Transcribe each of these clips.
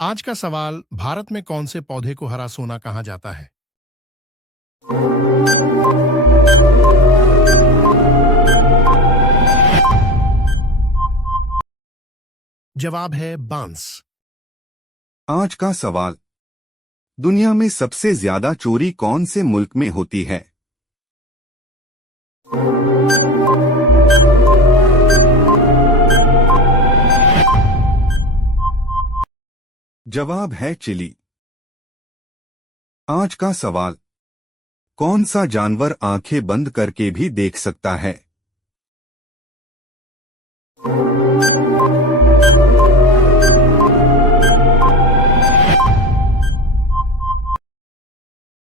आज का सवाल, भारत में कौन से पौधे को हरा सोना कहा जाता है? जवाब है बांस। आज का सवाल। दुनिया में सबसे ज्यादा चोरी कौन से मुल्क में होती है? जवाब है चिली। आज का सवाल। कौन सा जानवर आंखें बंद करके भी देख सकता है?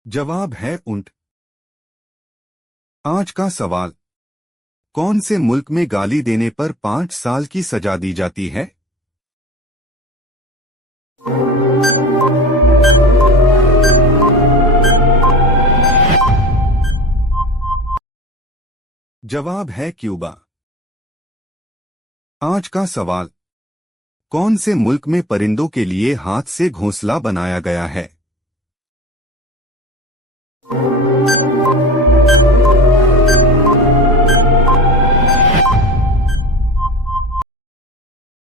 जवाब है ऊंट। आज का सवाल। कौन से मुल्क में गाली देने पर 5 साल की सजा दी जाती है? जवाब है क्यूबा। आज का सवाल। कौन से मुल्क में परिंदों के लिए हाथ से घोंसला बनाया गया है?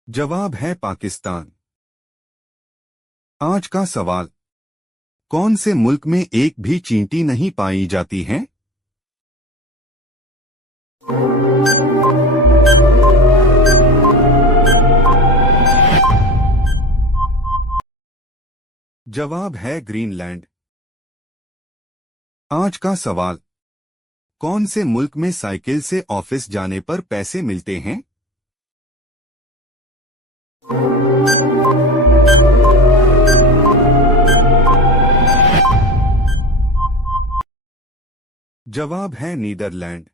जवाब है पाकिस्तान। आज का सवाल। कौन से मुल्क में एक भी चींटी नहीं पाई जाती है? जवाब है ग्रीनलैंड। आज का सवाल। कौन से मुल्क में साइकिल से ऑफिस जाने पर पैसे मिलते हैं? जवाब है नीदरलैंड।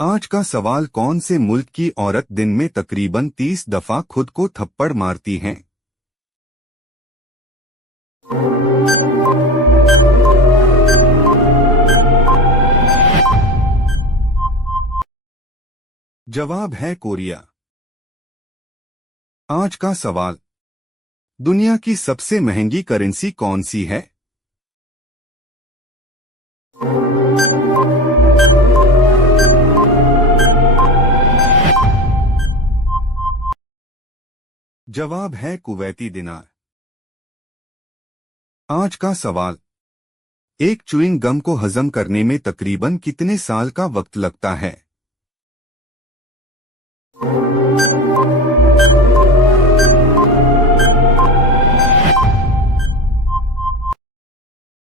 आज का सवाल। कौन से मुल्क की औरत दिन में तकरीबन 30 दफा खुद को थप्पड़ मारती हैं? जवाब है कोरिया। आज का सवाल। दुनिया की सबसे महंगी करेंसी कौन सी है? जवाब है कुवैती दिनार। आज का सवाल। एक च्युइंग गम को हजम करने में तकरीबन कितने साल का वक्त लगता है?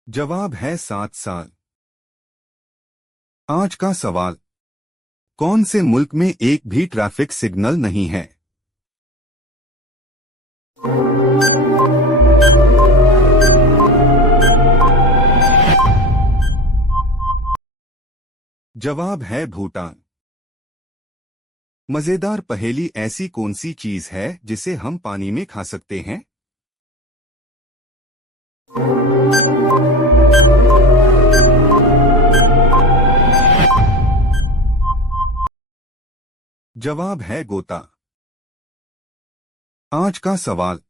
जवाब है 7 साल। आज का सवाल। कौन से मुल्क में एक भी ट्रैफिक सिग्नल नहीं है? जवाब है भूटान। मजेदार पहेली। ऐसी कौन सी चीज है जिसे हम पानी में खा सकते हैं? जवाब है गोता। आज का सवाल।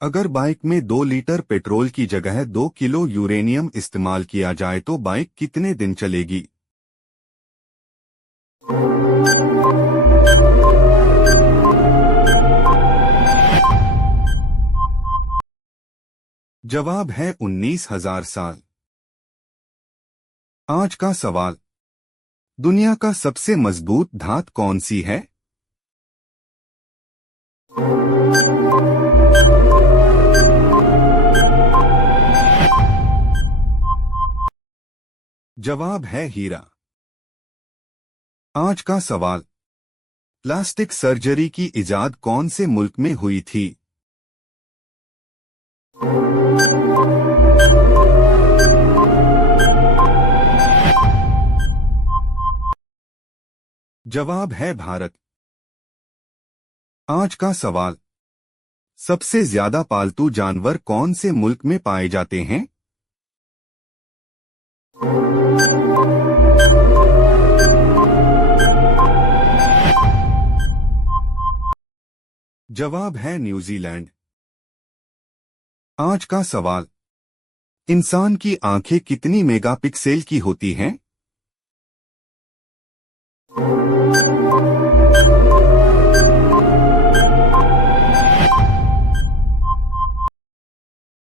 अगर बाइक में 2 लीटर पेट्रोल की जगह 2 किलो यूरेनियम इस्तेमाल किया जाए तो बाइक कितने दिन चलेगी? जवाब है 19,000 साल। आज का सवाल। दुनिया का सबसे मजबूत धात कौन सी है? जवाब है हीरा। आज का सवाल। प्लास्टिक सर्जरी की इजाद कौन से मुल्क में हुई थी? जवाब है भारत। आज का सवाल। सबसे ज्यादा पालतू जानवर कौन से मुल्क में पाए जाते हैं? जवाब है न्यूजीलैंड। आज का सवाल, इंसान की आंखें कितनी मेगापिक्सेल की होती हैं?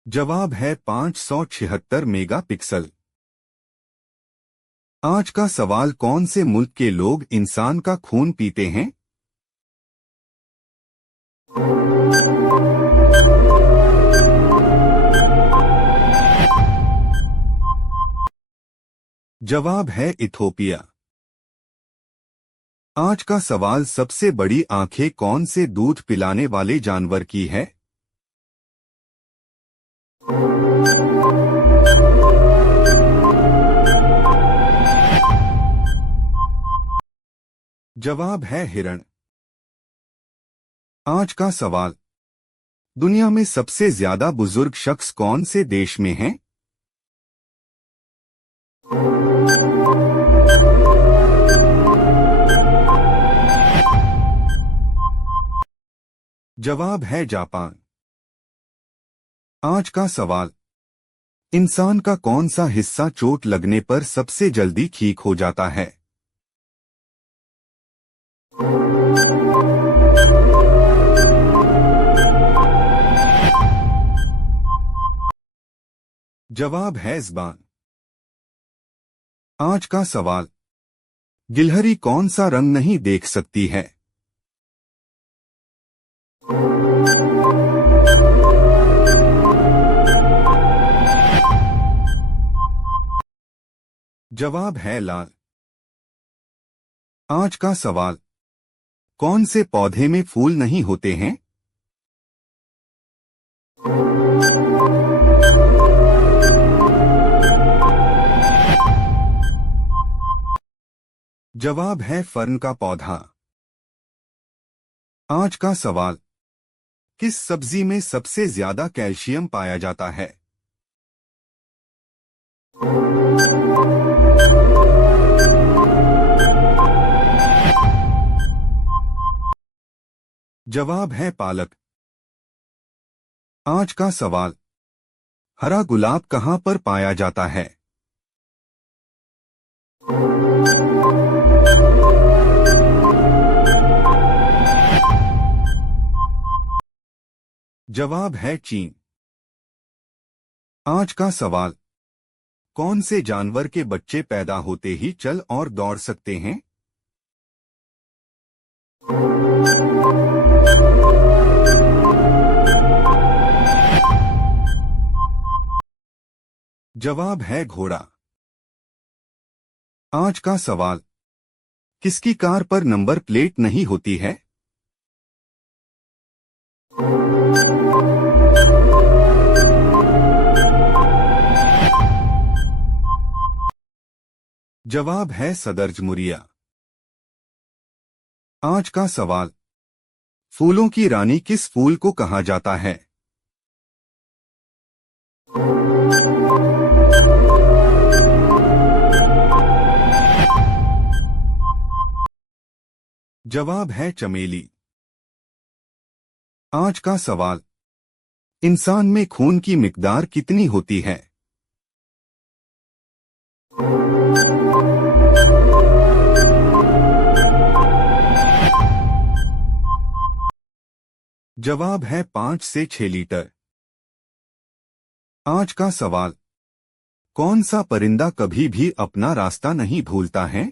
जवाब है 576 मेगापिक्सल। आज का सवाल, कौन से मुल्क के लोग इंसान का खून पीते हैं? जवाब है इथोपिया। आज का सवाल, सबसे बड़ी आंखें कौन से दूध पिलाने वाले जानवर की है? जवाब है हिरण। आज का सवाल, दुनिया में सबसे ज्यादा बुजुर्ग शख्स कौन से देश में हैं? जवाब है जापान। आज का सवाल, इंसान का कौन सा हिस्सा चोट लगने पर सबसे जल्दी ठीक हो जाता है? जवाब है ज़बान। आज का सवाल, गिलहरी कौन सा रंग नहीं देख सकती है? जवाब है लाल। आज का सवाल, कौन से पौधे में फूल नहीं होते हैं? जवाब है फर्न का पौधा। आज का सवाल, किस सब्जी में सबसे ज्यादा कैल्शियम पाया जाता है? जवाब है पालक। आज का सवाल, हरा गुलाब कहां पर पाया जाता है? जवाब है चीन। आज का सवाल, कौन से जानवर के बच्चे पैदा होते ही चल और दौड़ सकते हैं? जवाब है घोड़ा। आज का सवाल, किसकी कार पर नंबर प्लेट नहीं होती है? जवाब है सदर जमुरिया। आज का सवाल, फूलों की रानी किस फूल को कहा जाता है? जवाब है चमेली। आज का सवाल, इंसान में खून की मिकदार कितनी होती है? जवाब है 5 से 6 लीटर। आज का सवाल, कौन सा परिंदा कभी भी अपना रास्ता नहीं भूलता है?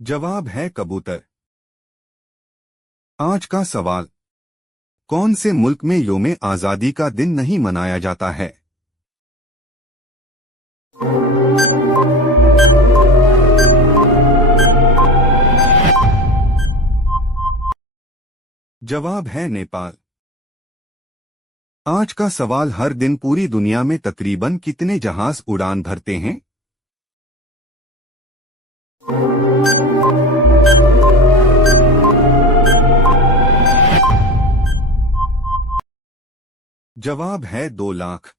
जवाब है कबूतर। आज का सवाल, कौन से मुल्क में यौम आजादी का दिन नहीं मनाया जाता है? जवाब है नेपाल। आज का सवाल, हर दिन पूरी दुनिया में तकरीबन कितने जहाज उड़ान भरते हैं? जवाब है 2 लाख।